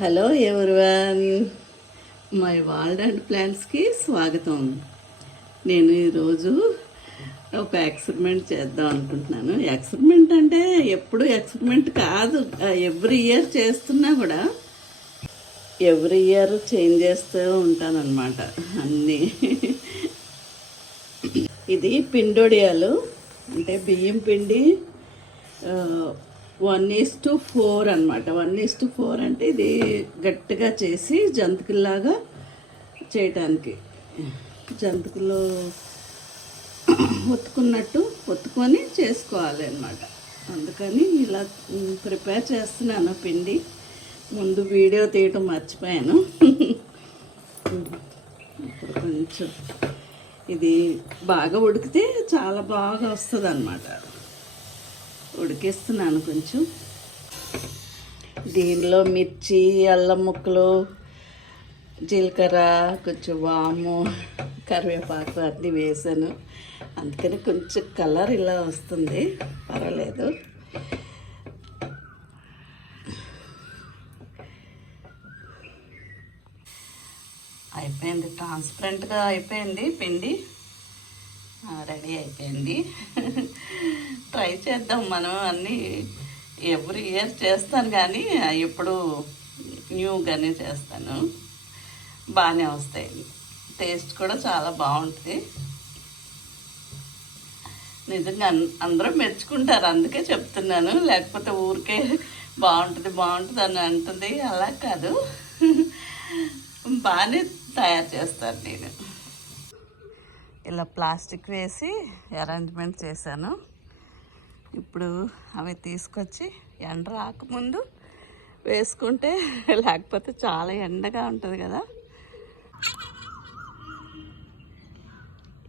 Hello everyone? My world and ప్లాన్స్కి స్వాగతం. నేను ఈరోజు ఒక ఎక్స్పెరిమెంట్ చేద్దాం అనుకుంటున్నాను. ఎక్స్పెరిమెంట్ అంటే ఎప్పుడు ఎక్స్పెరిమెంట్ కాదు. ఎవ్రీ ఇయర్ చేస్తున్నా కూడా ఎవ్రీ ఇయర్ చేంజ్ చేస్తూ ఉంటానన్నమాట. అన్నీ. ఇది పిండొడియాలు అంటే బియ్యం పిండి వన్ ఈస్ టు ఫోర్ అనమాట వన్ ఈస్ టు ఫోర్ అంటే ఇది గట్టిగా చేసి జంతికల్లాగా చేయటానికి. జంతికలో ఒత్తుకున్నట్టు ఒత్తుకొని చేసుకోవాలి అనమాట అందుకని ఇలా ప్రిపేర్ చేస్తున్నాను పిండి. ముందు వీడియో తీయటం మర్చిపోయాను. ఇప్పుడు కొంచెం ఇది బాగా ఉడికితే చాలా బాగా వస్తుంది అనమాట ఉడికిస్తున్నాను కొంచెం. దీనిలో మిర్చి అల్లం ముక్కలు జీలకర్ర కొంచెం వాము కరివేపాకు అన్నీ వేసాను. అందుకని కొంచెం కలర్ ఇలా వస్తుంది. పర్వాలేదు. అయిపోయింది. ట్రాన్స్పరెంట్గా అయిపోయింది పిండి. రెడీ అయిపోయింది. ట్రై చేద్దాం మనం అన్నీ. ఎవ్రీ ఇయర్ చేస్తాను కానీ ఎప్పుడు న్యూగానే చేస్తాను. బాగానే వస్తాయి. టేస్ట్ కూడా చాలా బాగుంటుంది. నిజంగా అన్- అందరూ మెచ్చుకుంటారు అందుకే చెప్తున్నాను. లేకపోతే ఊరికే బాగుంటుంది బాగుంటుంది అని అంటుంది. అలా కాదు. బాగానే తయారు చేస్తాను నేను. ఇలా ప్లాస్టిక్ వేసి అరేంజ్మెంట్ చేశాను. ఇప్పుడు అవి తీసుకొచ్చి ఎండ రాకముందు వేసుకుంటే లేకపోతే చాలా ఎండగా ఉంటుంది కదా.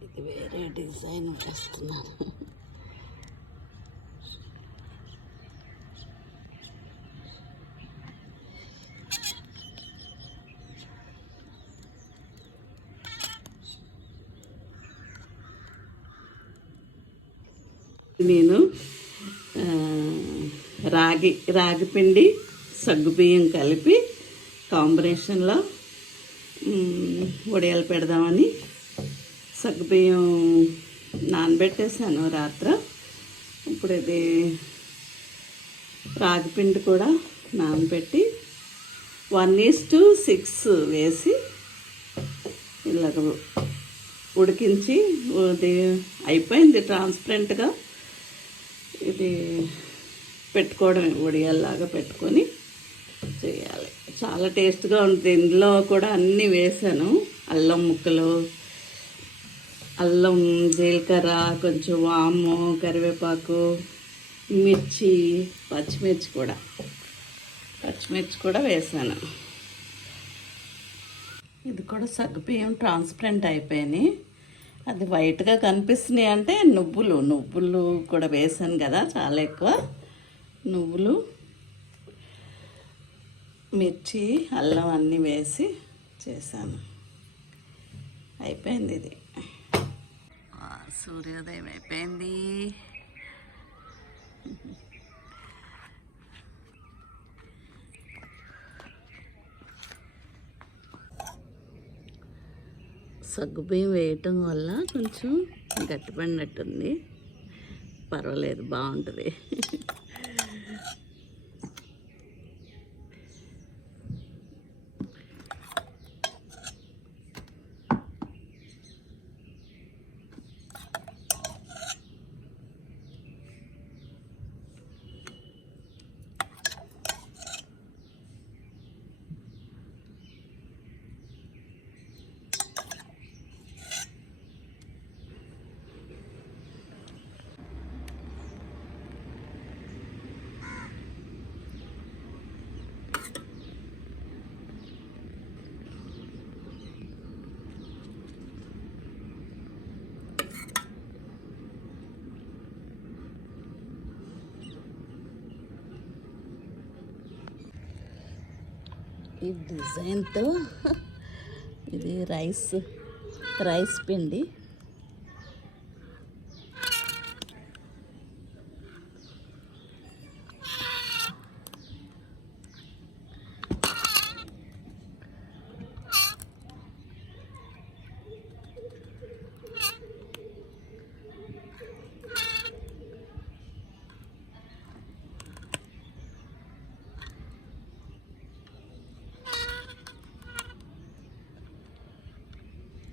ఇది వేరే డిజైన్ వేస్తున్నాను. నేను రాగి రాగి పిండి సగ్గుబియ్యం కలిపి కాంబినేషన్లో వడియాలు పెడదామని సగ్గుబియ్యం నానబెట్టేసాను రాత్ర. ఇప్పుడు ఇది రాగి పిండి కూడా నానబెట్టి వన్ ఈస్ టు సిక్స్ వేసి ఇలాగ ఉడికించి అది అయిపోయింది ట్రాన్స్పరెంట్గా ఇది పెట్టుకోవడమే వడియాల్లాగా పెట్టుకొని చేయాలి. చాలా టేస్ట్గా ఉంటుంది. ఇందులో కూడా అన్నీ వేసాను. అల్లం ముక్కలు అల్లం జీలకర్ర కొంచెం వాము కరివేపాకు మిర్చి పచ్చిమిర్చి కూడా. పచ్చిమిర్చి కూడా వేసాను. ఇది కూడా సగ్గుబియ్యం ట్రాన్స్పరెంట్ అయిపోయినాయి అది వైట్గా కనిపిస్తున్నాయి అంటే నువ్వులు. నువ్వులు కూడా వేసాను కదా చాలా ఎక్కువ. నువ్వులు మిర్చి అల్లం అన్నీ వేసి చేశాను. అయిపోయింది ఇది. సూర్యోదయం అయిపోయింది. సగ్గుబియ్యం వేయటం వల్ల కొంచెం గట్టిపడినట్టుంది. పర్వాలేదు బాగుంటుంది. ఈ డిజైన్తో ఇది రైస్ రైస్ పిండి.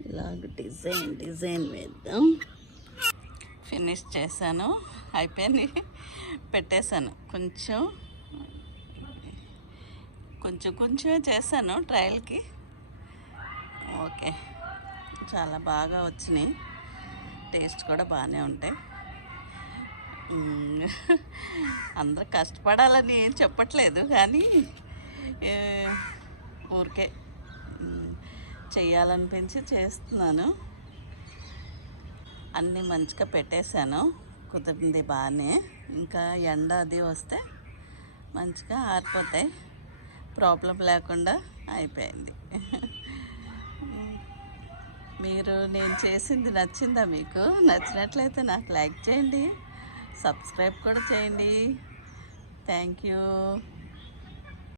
ఇలాగ డిజైన్ డిజైన్ వేద్దాం. ఫినిష్ చేశాను అయిపోయింది. పెట్టేశాను. కొంచెం కొంచెం కొంచెమే చేశాను ట్రయల్కి. ఓకే. చాలా బాగా వచ్చినాయి. టేస్ట్ కూడా బాగానే ఉంటాయి. అందరూ కష్టపడాలని ఏం చెప్పట్లేదు కానీ ఊరికే చేయాలనిపించి చేస్తున్నాను. అన్నీ మంచిగా పెట్టేశాను. కుదిరింది బాగానే. ఇంకా ఎండ అది వస్తే మంచిగా ఆరిపోతాయి. ప్రాబ్లం లేకుండా అయిపోయింది. మీరు నేను చేసింది నచ్చిందా మీకు? నచ్చినట్లయితే నాకు లైక్ చేయండి. సబ్స్క్రైబ్ కూడా చేయండి. Thank you.